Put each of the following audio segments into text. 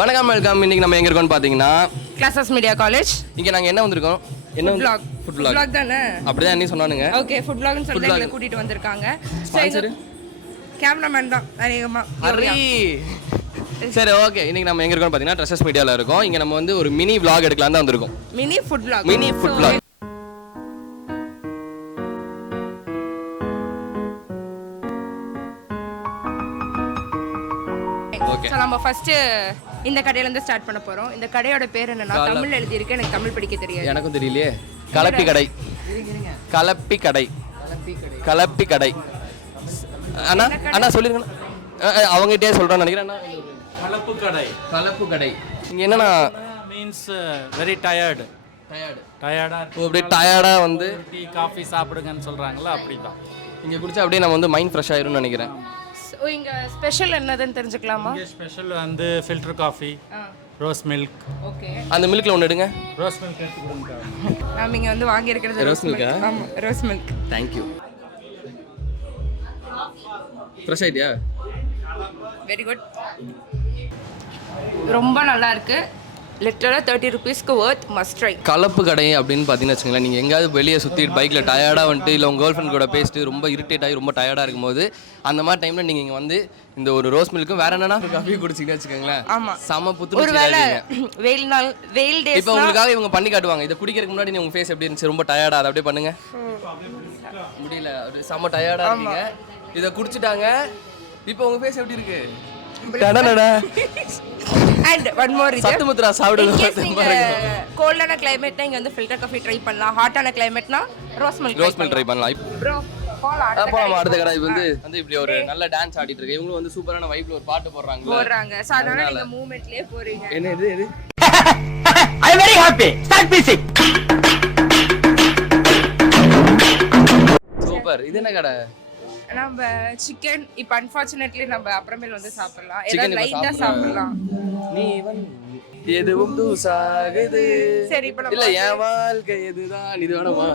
வணக்கம் வெல்கம். இன்னைக்கு நம்ம எங்க இருக்கோம்னு பாத்தீங்கன்னா கிளாஸஸ் மீடியா காலேஜ். இங்க நாங்க என்ன வந்திருக்கோம்? என்ன vlog. ஃபுட் vlog vlog தானே? அப்படிதான் என்ன சொன்னானுங்க. ஓகே, ஃபுட் vlogனு சொல்லி எங்களை கூட்டிட்டு வந்திருக்காங்க. ஸ்பான்சர் கேமராமேன் தான் அதிகமா. ஹரி. சரி ஓகே, இன்னைக்கு நம்ம எங்க இருக்கோம்னு பாத்தீங்கன்னா ட்ரெஸ்ஸஸ் மீடியால இருக்கோம். இங்க நம்ம வந்து ஒரு மினி vlog எடுக்கலாம் தான் வந்திருக்கோம். Mini food vlog. Mini food vlog. So நம்ம ஃபர்ஸ்ட் இந்த கடையில இருந்து ஸ்டார்ட் பண்ண போறோம். இந்த கடையோட பேர் என்னன்னா தமிழ்ல எழுதி இருக்கு, எனக்கு தமிழ் படிக்க தெரியாது. எனக்கும் தெரியலையே. கலப்பி கடை. கலப்பி கடை. கலப்பி கடை. அண்ணா அண்ணா சொல்லிருங்க. அவங்ககிட்டயே சொல்றேன்னு நினைக்கிறேன். கலப்பு கடை. கலப்பு கடை. இங்க என்னன்னா மீன்ஸ் வெரி டயர்டு. டயர்டா அப்படியே டயர்டா வந்து டீ காஃபி சாப்பிடுங்கன்னு சொல்றாங்களா, அப்படிதான். இங்க குடிச்சா அப்படியே நம்ம வந்து மைண்ட் ஃப்ரெஷ் ஆயிரும்னு நினைக்கிறேன். ஸோ இங்க ஸ்பெஷல் என்னதுன்னு தெரிஞ்சுக்கலாமா? இங்கே ஸ்பெஷல் வந்து filter coffee, rose milk. Okay, அந்த மில்க்ல ஒன்று எடுங்க. ரோஸ் மில்க் எடுத்து கொடுங்க. நாம இங்க வந்து வாங்கி இருக்கிறது ரோஸ் மில்கா? ஆமா, rose milk. Thank you. Fresh idea. Very good. ரொம்ப நல்லா இருக்கு. லிட்டரலாக 30 rupeesக்கு ஒர்த், மஸ்ட் ட்ரை. கலப்பு கடை அப்படின்னு பார்த்தீங்கன்னு வச்சுங்களேன், நீங்கள் எங்கேயாவது வெளியே சுற்றிட்டு பைக்கில் டயர்டாக வந்துட்டு இல்லை உங்கள் கேர்ள் ஃப்ரெண்ட் கூட பேசிட்டு ரொம்ப இரிட்டேட் ஆகி ரொம்ப டயர்டாக இருக்கும்போது அந்த மாதிரி டைமில் நீங்கள் இங்கே வந்து இந்த ஒரு ரோஸ் மில்க்கும் வேற என்னன்னா காஃபி குடிச்சிங்கன்னு வச்சுக்கோங்களேன். ஆமா, செம புத்துணர்ச்சி. ஒருவேளை வெயில் நாள், வெயில் டேஸ் இப்போ உங்களுக்காக இவங்க பண்ணி காட்டுவாங்க. இதை குடிக்கிறதுக்கு முன்னாடி உங்கள் ஃபேஸ் எப்படி இருந்துச்சு? ரொம்ப டயர்டாக, அதை அப்படியே பண்ணுங்க. முடியல, அப்படியே செம டயர்டாக இருக்கீங்க. இதை குடிச்சிட்டாங்க, இப்போ உங்கள் ஃபேஸ் எப்படி இருக்கு? அண்ட் ஒன் மோர் இது சத்துமுத்ரா சாப்பிடுங்க. கோல்டான கிளைமேட்னா இங்க வந்து ஃபில்டர் காஃபி ட்ரை பண்ணலாம். ஹாட்டான கிளைமேட்னா ரோஸ் மில்க் ட்ரை பண்ணலாம். ப்ரோ அடுத்த கடை வந்து இப்படி ஒரு நல்ல டான்ஸ் ஆடிட்டு இருக்கு. இவங்களும் வந்து சூப்பரான வைப்ல ஒரு பாட்டு போடுறாங்க. சோ அதனால நீங்க மூவ்மெண்ட்லயே போறீங்க. என்ன இது I am very happy. Start music. Super. இது என்ன கடை? நம்ம சிக்கன் இப்ப அன்பார்ச்சுனேட்லி நம்ம அப்புறமேல் வந்து சாப்பிடலாம். ஏதாவது லைட்டா சாப்பிடலாம். நீ வந்து எதுவும் தூசாகுது. சரி, இப்ப இல்ல என் வாழ்க்கை எதுதான் இது வேணுமா?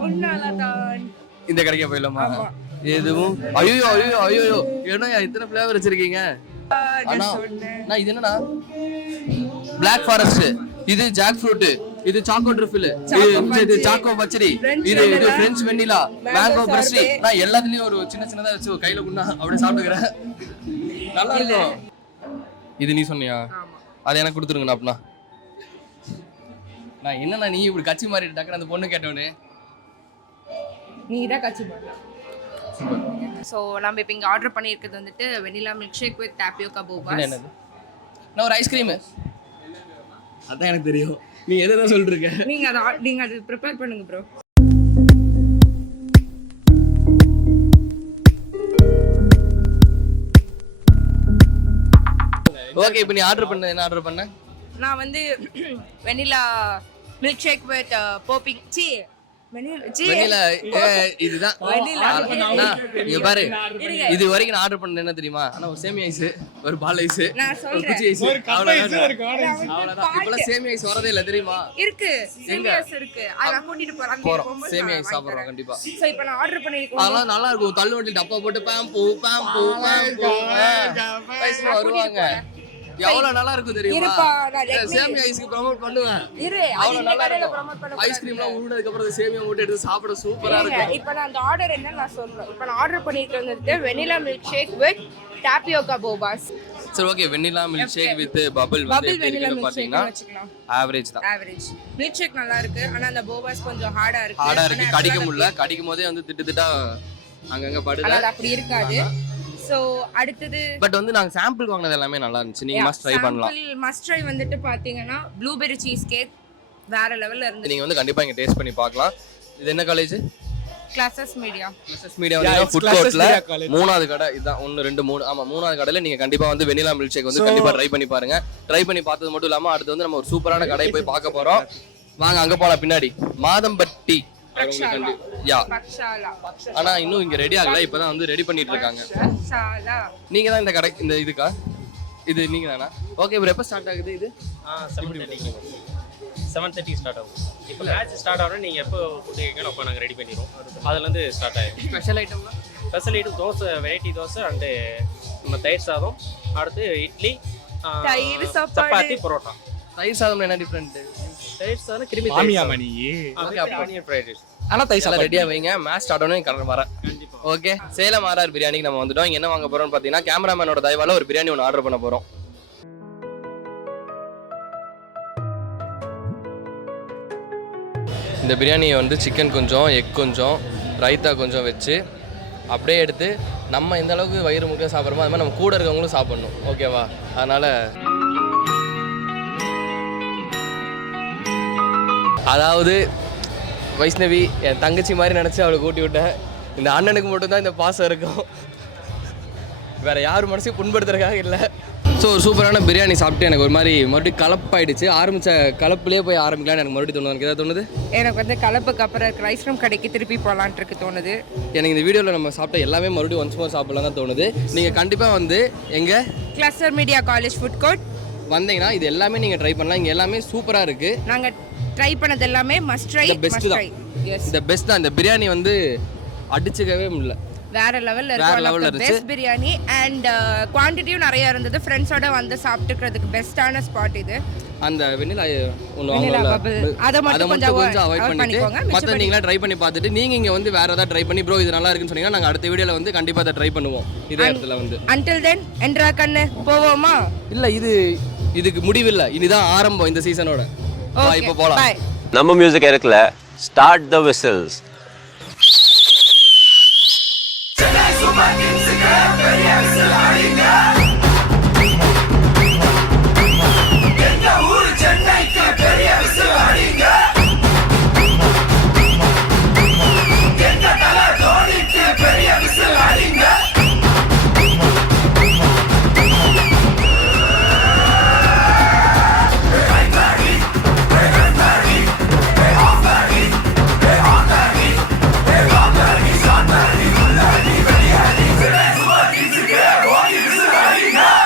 முன்னாலதான் இந்த கடைக்கு போயிடலாமா? எதுவும் ஐயோ ஐயோ ஐயோ ஏன்னா இத்தனை ஃபிளேவர் வச்சிருக்கீங்க. அண்ணா இது என்னன்னா பிளாக் ஃபாரஸ்ட், இது ஜாக் ஃப்ரூட், இது சாக்கோ ட்ரிஃபில், இது சாக்கோ பச்சடி, இது பிரெஞ்ச் வெண்ணிலா, மேங்கோ பிரஸ்லி. நான் எல்லாத்துலயும் ஒரு சின்ன சின்னதா வச்சு கையில குண்ணா அப்படியே சாப்பிட்டுக்கிறேன். நல்லா இருக்கும். இது நீ சொன்னியா? அதை எனக்கு கொடுத்துருங்கண்ணா. அப்படின்னா நான் என்னண்ணா நீ இப்படி கட்சி மாறிட்டு டக்குன்னு அந்த பொண்ணு கேட்டவனே நீ தான் கட்சி பண்ணலாம். ஸோ நம்ம இப்போ இங்கே ஆர்டர் பண்ணியிருக்கிறது வந்துட்டு vanilla milk shake with tapioca boba. என்னது? நான் ஒரு ஐஸ்கிரீமு. அதான் எனக்கு தெரியும். நீ எதை சொல்லிருக்க? நீங்கள் அது ப்ரிப்பேர் பண்ணுங்க ப்ரோ. ஓகே, இப்போ நீ ஆர்டர் பண்ண என்ன ஆர்டர் பண்ண? நான் வந்து vanilla milk shake with popping vanilla. இதுதான் இங்க பாரு. இது வரைக்கும் நான் ஆர்டர் பண்ண என்ன தெரியுமா? ஆனா ஒரு சேமியா ஐஸ், ஒரு பால் ஐஸ், ஒரு குச்சி ஐஸ், அவ்வளவுதான். இப்பெல்லாம் சேமியா ஐஸ் வரதே இல்ல தெரியுமா? இருக்கு, சேமியாஸ் இருக்கு. அதெல்லாம் கூட்டிட்டு போறோம். சேமியா ஐஸ் சாப்பிடுறோம் கண்டிப்பா. சோ இப்போ நான் ஆர்டர் பண்ணிருக்கேன். அதெல்லாம் நல்லா இருக்கும். தள்ளு வண்டி டப்பா போட்டு பாம்பு வருவாங்க. எவ்வளவு நல்லா இருக்கும் தெரியுமா? சேமியா ஐஸ்க்கு ப்ரோமோட் பண்ணுவேன். அவ்வளவு நல்லா இருக்கும். ஐஸ்கிரீம்லாம் உருண்டதுக்கு அப்புறம் சேமியா மட்டும் எடுத்து சாப்பிட சூப்பரா இருக்கும். இப்போ நான் அந்த ஆர்டர் என்ன நான் சொல்றேன். இப்போ நான் ஆர்டர் பண்ணிருக்கிறது vanilla milk shake with tapioca bobas. சரி okay, vanilla milk shake with bubble வந்து எப்படி இருக்குன்னு பாத்தீங்கன்னா ஆவரேஜ் தான். ஆவரேஜ் மில்க் ஷேக் நல்லா இருக்கு. ஆனா அந்த போபாஸ் கொஞ்சம் ஹார்டா இருக்கு. கடிக்க முடியல. கடிக்கும் போதே வந்து திட்டா அங்கங்க படுது. அது அப்படி இருக்காது. சோ அடுத்தது பட் வந்து நாங்க சாம்பிள் வாங்குனது எல்லாமே நல்லா இருந்துச்சு. நீங்க மஸ்ட் ட்ரை பண்ணலாம். மஸ்ட் ட்ரை வந்துட்டு பாத்தீங்கன்னா ப்ளூபெர்ரி சீஸ் கேக் வேற லெவல்ல இருந்து. நீங்க வந்து கண்டிப்பா இங்க டேஸ்ட் பண்ணி பார்க்கலாம். இது என்ன college? Classes media. Classes media வந்து ஃபுட் கோர்ட்ல மூணாவது கடை இதுதான். 1 2 3 ஆமா மூணாவது கடையில நீங்க கண்டிப்பா வந்து வெனிலா மில்க் ஷேக் வந்து கண்டிப்பா ட்ரை பண்ணி பாருங்க. ட்ரை பண்ணி பார்த்தது மட்டும் இல்லாம அடுத்து வந்து நம்ம ஒரு சூப்பரான கடை போய் பார்க்க போறோம். வாங்க அங்க போலாம். பின்னாடி மாதம்பட்டி. ஆனா இன்னும் இங்க ரெடி ஆகல. இப்பதான் வந்து ரெடி பண்ணிட்டு இருக்காங்க. நீங்க தான் இந்த கடை இந்த இதுக்கா? இது நீங்க தானா? ஓகே, இப்போ எப்ப ஸ்டார்ட் ஆகுது இது? 7:30 ஸ்டார்ட் ஆகும். இப்போ மேட்ச் ஸ்டார்ட் ஆகணும். நீங்கள் எப்போ ஃபுட்டு கேட்கணும் அப்போ நாங்கள் ரெடி பண்ணிடுவோம். அதுலேருந்து ஸ்டார்ட் ஆகிடும். ஸ்பெஷல் ஐட்டம்னா special item dosa, variety dosa and நம்ம தயிர் சாதம், அடுத்து இட்லி, தயிர் சாப்பாடு. சப்பாத்தி பரோட்டா. தயிர் சாதம் என்ன டிஃப்ரெண்ட்? தயிர் சாதம் கிருமி மாமியாமணி ஆனியன் ஃப்ரைட் ரைஸ். ஆனால் தை எல்லாம் ரெடியாக வைங்க, மேட்ச் ஸ்டார்ட் ஆனோன்னு கடை வரேன். ஓகே, சேலம் ஆர்ஆர் பிரியாணிக்கு நம்ம வந்துட்டோம். இங்க என்ன வாங்க போறோம்னு பார்த்தீங்கன்னா கேமராமேனோட தயவால ஒரு பிரியாணி ஒன்று ஆர்டர் பண்ண போறோம். இந்த பிரியாணியை வந்து சிக்கன் கொஞ்சம், எக் கொஞ்சம், ரைத்தா கொஞ்சம் வச்சு அப்படியே எடுத்து நம்ம எந்த அளவுக்கு வயிறு முழுக்க சாப்பிட்றோமோ அது மாதிரி நம்ம கூட இருக்கவங்களும் சாப்பிடணும். ஓகேவா? அதனால அதாவது வைஷ்ணவி என் தங்கச்சி மாதிரி நினச்சி அவளை கூட்டி விட்டேன். இந்த அண்ணனுக்கு மட்டும்தான் இந்த பாசம் இருக்கும், வேற யார் மனசையும் புண்படுத்துறதுக்காக இல்லை. ஸோ ஒரு சூப்பரான பிரியாணி சாப்பிட்டு எனக்கு ஒரு மாதிரி மறுபடியும் கலப்பாயிடுச்சு. ஆரம்பித்த கலப்புலேயே போய் ஆரம்பிக்கலான்னு எனக்கு மறுபடியும் தோணுது. எனக்கு எதாவது தோணுது? எனக்கு வந்து கலப்புக்கு அப்புறம் இருக்கிற ஐஸ்கிரீம் கடைக்கு திருப்பி போகலான்ட்டு இருக்கு தோணுது. எனக்கு இந்த வீடியோவில் நம்ம சாப்பிட்ட எல்லாமே மறுபடியும் ஒன்ஸ் மோர் சாப்பிடலாம் தான் தோணுது. நீங்கள் கண்டிப்பாக வந்து எங்கள் cluster media college food court வந்தீங்கன்னா இது எல்லாமே நீங்கள் ட்ரை பண்ணலாம். இங்கே எல்லாமே சூப்பராக இருக்குது. நாங்கள் ட்ரை பண்ணது எல்லாமே மஸ்ட் ட்ரை. பெஸ்ட் தான், இந்த பெஸ்ட் தான். இந்த பிரியாணி வந்து அடிச்சுக்கவே முடியல, வேற லெவல்ல இருக்கு. பெஸ்ட் பிரியாணி அண்ட் குவாண்டிட்டியும் நிறைய இருந்தது. ஃப்ரெண்ட்ஸோட வந்து சாப்பிட்டுக்கிறதுக்கு பெஸ்ட்டான ஸ்பாட் இது. அந்த வெண்ணிலா ஒன்று அதை மட்டும் கொஞ்சம் அவாய்ட் பண்ணிக்கோங்க. மற்ற நீங்களா ட்ரை பண்ணி பார்த்துட்டு நீங்கள் இங்கே வந்து வேறு ஏதாவது ட்ரை பண்ணி ப்ரோ இது நல்லா இருக்குன்னு சொன்னீங்கன்னா நாங்கள் அடுத்த வீடியோவில் வந்து கண்டிப்பாக அதை ட்ரை பண்ணுவோம் இதே இடத்துல வந்து. until then என்றா கண்ணு போவோமா? இல்லை, இதுக்கு முடிவில்லை, இனிதான் ஆரம்பம் இந்த சீசனோட. இப்போ போகலாம். நம்ம மியூசிக் இருக்குல்ல, start the whistles. Super Kings,